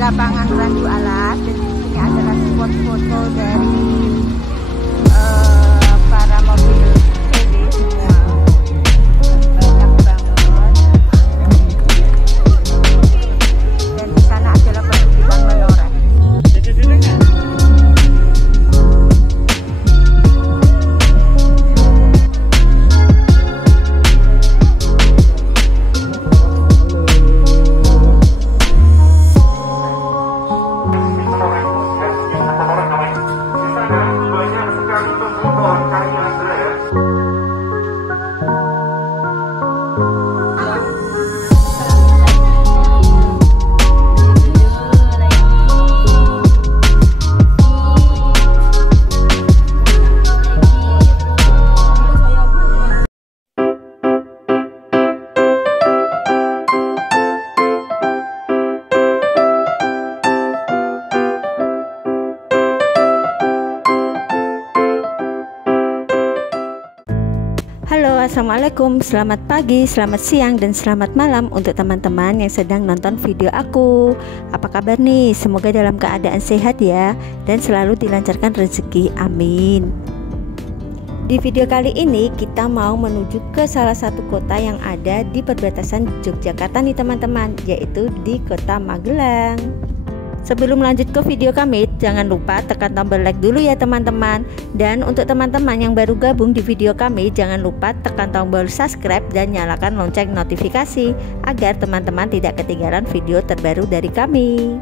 lapangan Randu Alas, dan ini adalah spot foto dari para mobil VW semua. Banyak banget. Dan di sana adalah perbukitan Menoreh. Halo, assalamualaikum, selamat pagi, selamat siang, dan selamat malam untuk teman-teman yang sedang nonton video aku. Apa kabar nih? Semoga dalam keadaan sehat ya, dan selalu dilancarkan rezeki, amin. Di video kali ini kita mau menuju ke salah satu kota yang ada di perbatasan Yogyakarta nih teman-teman, yaitu di kota Magelang. Sebelum lanjut ke video kami, jangan lupa tekan tombol like dulu ya teman-teman. Dan untuk teman-teman yang baru gabung di video kami, jangan lupa tekan tombol subscribe dan nyalakan lonceng notifikasi agar teman-teman tidak ketinggalan video terbaru dari kami.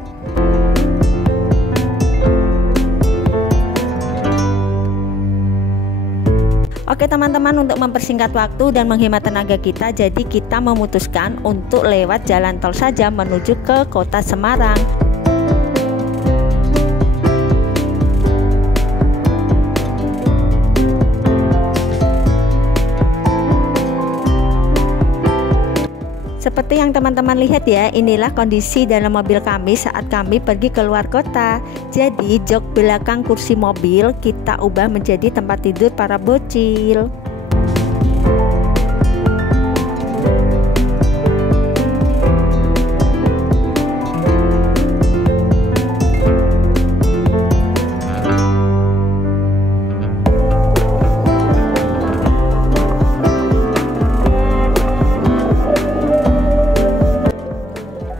Oke teman-teman, untuk mempersingkat waktu dan menghemat tenaga kita, jadi kita memutuskan untuk lewat jalan tol saja menuju ke kota Semarang. Seperti yang teman-teman lihat ya, inilah kondisi dalam mobil kami saat kami pergi keluar kota. Jadi jok belakang kursi mobil kita ubah menjadi tempat tidur para bocil.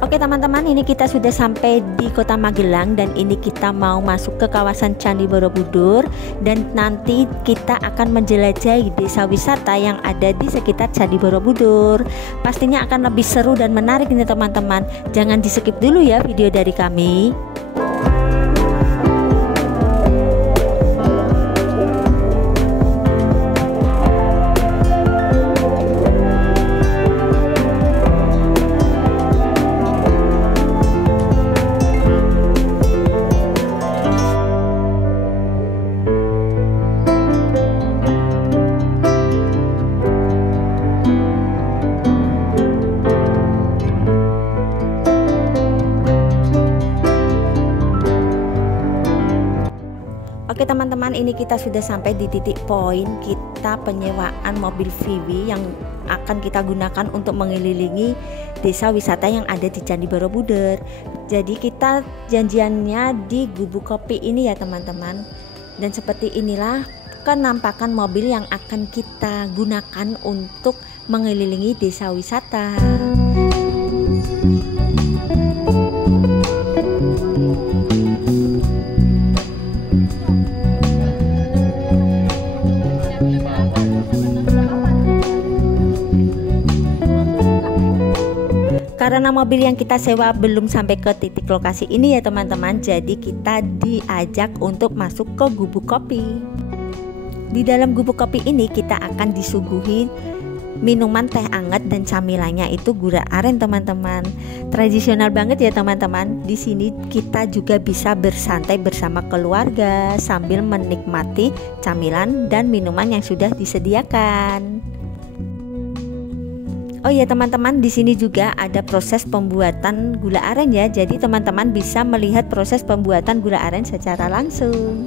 Oke teman-teman, ini kita sudah sampai di kota Magelang dan ini kita mau masuk ke kawasan Candi Borobudur, dan nanti kita akan menjelajahi desa wisata yang ada di sekitar Candi Borobudur. Pastinya akan lebih seru dan menarik nih teman-teman. Jangan di skip dulu ya video dari kami. Oke teman-teman, ini kita sudah sampai di titik poin kita penyewaan mobil VW yang akan kita gunakan untuk mengelilingi desa wisata yang ada di Candi Borobudur. Jadi kita janjiannya di Gubuk Kopi ini ya teman-teman. Dan seperti inilah penampakan mobil yang akan kita gunakan untuk mengelilingi desa wisata. Karena mobil yang kita sewa belum sampai ke titik lokasi ini ya teman-teman, jadi kita diajak untuk masuk ke Gubuk Kopi. Di dalam Gubuk Kopi ini kita akan disuguhi minuman teh anget dan camilannya itu gula aren teman-teman. Tradisional banget ya teman-teman. Di sini kita juga bisa bersantai bersama keluarga sambil menikmati camilan dan minuman yang sudah disediakan. Oh ya teman-teman, di sini juga ada proses pembuatan gula aren ya. Jadi teman-teman bisa melihat proses pembuatan gula aren secara langsung.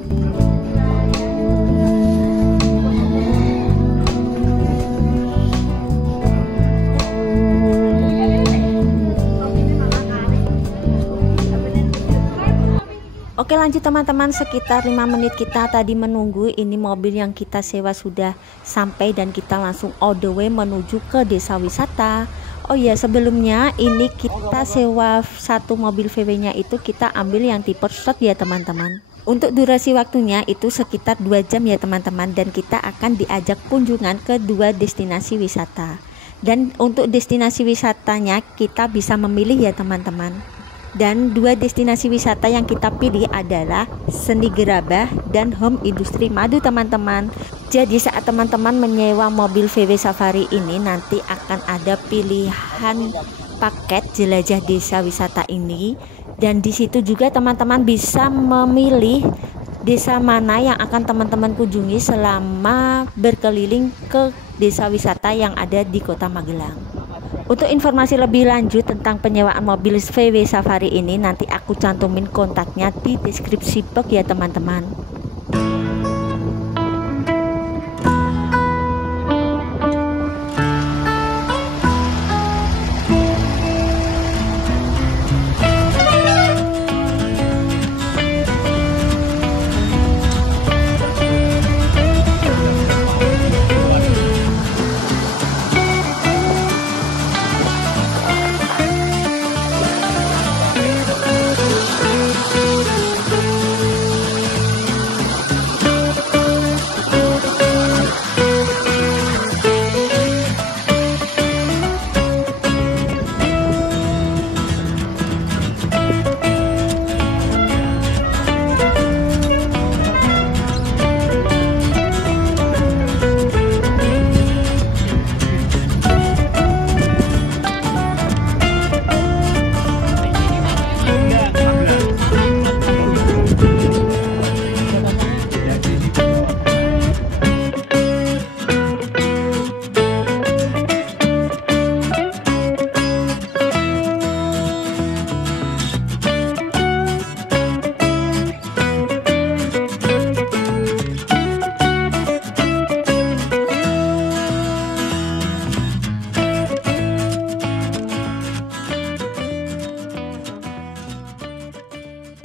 Oke lanjut teman-teman, sekitar 5 menit kita tadi menunggu, ini mobil yang kita sewa sudah sampai dan kita langsung all the way menuju ke desa wisata. Oh ya, sebelumnya ini kita sewa satu mobil VW nya itu kita ambil yang tipe short ya teman-teman. Untuk durasi waktunya itu sekitar 2 jam ya teman-teman, dan kita akan diajak kunjungan ke 2 destinasi wisata. Dan untuk destinasi wisatanya kita bisa memilih ya teman-teman. Dan 2 destinasi wisata yang kita pilih adalah Seni Gerabah dan Home Industri Madu teman-teman. Jadi saat teman-teman menyewa mobil VW Safari ini nanti akan ada pilihan paket jelajah desa wisata ini, dan di situ juga teman-teman bisa memilih desa mana yang akan teman-teman kunjungi selama berkeliling ke desa wisata yang ada di Kota Magelang. Untuk informasi lebih lanjut tentang penyewaan mobil VW Safari ini nanti aku cantumin kontaknya di deskripsi box ya teman-teman.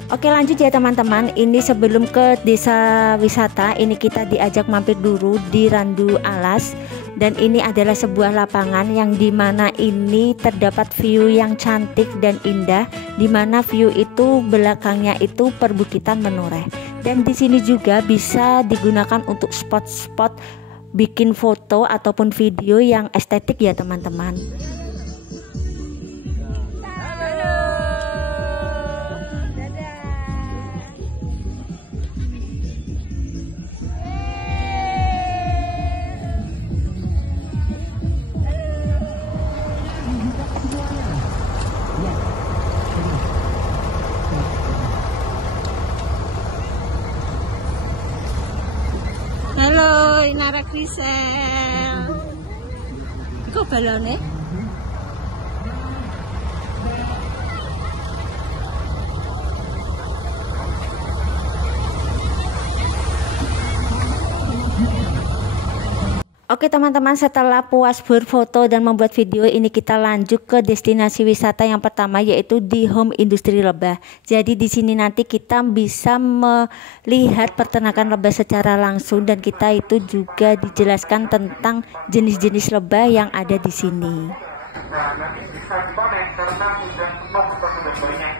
Oke lanjut ya teman-teman, ini sebelum ke desa wisata ini kita diajak mampir dulu di Randu Alas, dan ini adalah sebuah lapangan yang dimana ini terdapat view yang cantik dan indah, dimana view itu belakangnya itu perbukitan menoreh, dan di sini juga bisa digunakan untuk spot-spot bikin foto ataupun video yang estetik ya teman-teman. Halo, Inara Krisel. Kok balone? Oke teman-teman, setelah puas berfoto dan membuat video ini kita lanjut ke destinasi wisata yang pertama, yaitu di Home Industri Lebah. Jadi di sini nanti kita bisa melihat peternakan lebah secara langsung, dan kita itu juga dijelaskan tentang jenis-jenis lebah yang ada di sini. Nah, nanti bisa dipanen karena sudah stok sudah banyak.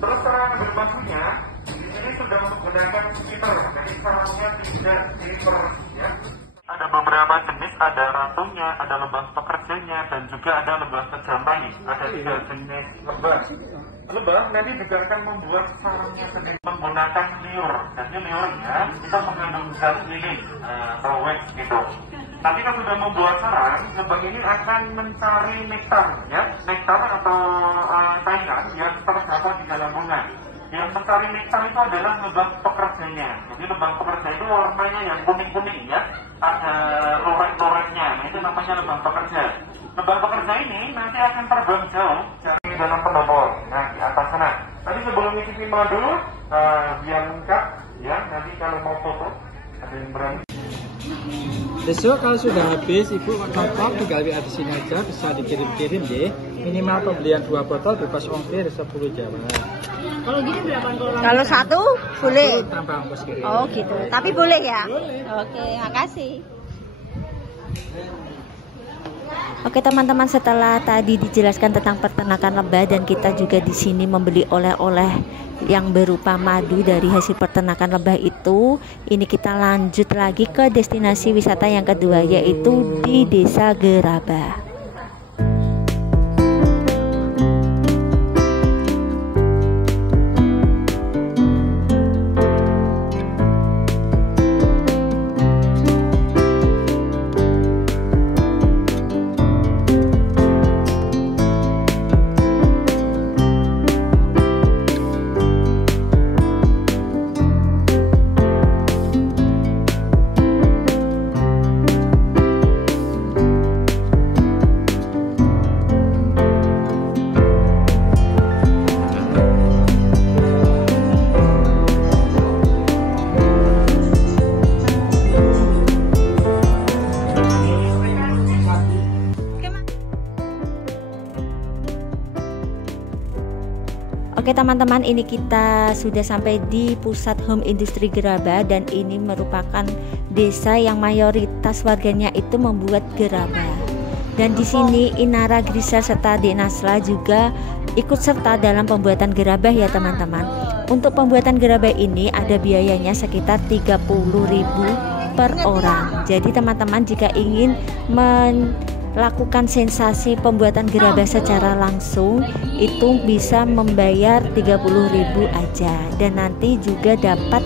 Terus cara berbasisnya di sini sudah menggunakan skimmer, jadi sarangnya tidak skimmer ya. Ada beberapa jenis, ada ratunya, ada lebah pekerjanya, dan juga ada lebah pejantai. Ada 3 jenis lebah. Lebah nanti juga akan membuat sarangnya sendiri menggunakan liur. Jadi liurnya kita mengandung zat lilin atau wax gitu. Nanti kalau sudah membuat sarang, lebah ini akan mencari nektar, ya, nektar atau saingan yang terdapat di dalam bunga. Yang mencari nektar itu adalah lebah pekerjanya. Jadi lebah pekerja itu warnanya yang kuning-kuning ya, ada loret-loretnya. Nah, itu namanya lebah pekerja. Lebah pekerja ini nanti akan terbang jauh dari dalam pendopo. Nah, di atas sana. Tadi sebelum isi madu, biar lengkap ya. Nanti kalau mau foto, ada yang berani. Besok kalau sudah habis, Ibu kontak tinggal WA di sini aja, bisa dikirim-kirim deh. Minimal pembelian 2 botol bebas ongkir 10 Jawa. Kalau gini berapa? Kalau satu boleh. Tanpa ongkos kirim. Oh gitu. Tapi boleh ya? Boleh. Oke, makasih. Oke teman-teman, setelah tadi dijelaskan tentang peternakan lebah dan kita juga di sini membeli oleh-oleh yang berupa madu dari hasil peternakan lebah itu, ini kita lanjut lagi ke destinasi wisata yang kedua, yaitu di Desa Gerabah. Oke teman-teman, ini kita sudah sampai di pusat home industri Gerabah dan ini merupakan desa yang mayoritas warganya itu membuat gerabah. Dan di sini Inara Grisel serta Dek Nasla juga ikut serta dalam pembuatan gerabah ya teman-teman. Untuk pembuatan gerabah ini ada biayanya sekitar 30.000 per orang. Jadi teman-teman jika ingin melakukan sensasi pembuatan gerabah secara langsung itu bisa membayar 30.000 aja, dan nanti juga dapat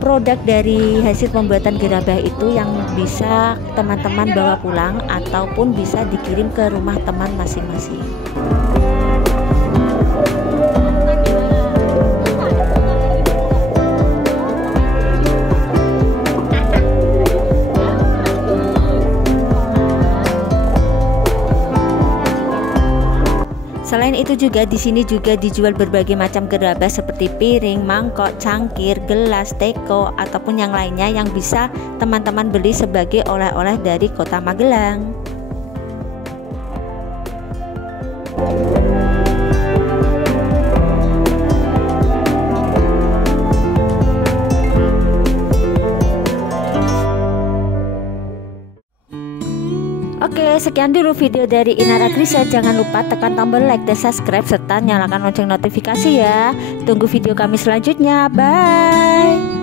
produk dari hasil pembuatan gerabah itu yang bisa teman-teman bawa pulang ataupun bisa dikirim ke rumah teman masing-masing. Selain itu juga di sini juga dijual berbagai macam gerabah seperti piring, mangkok, cangkir, gelas, teko ataupun yang lainnya yang bisa teman-teman beli sebagai oleh-oleh dari Kota Magelang. Oke, sekian dulu video dari Inara Grisel. Jangan lupa tekan tombol like dan subscribe serta nyalakan lonceng notifikasi ya. Tunggu video kami selanjutnya. Bye.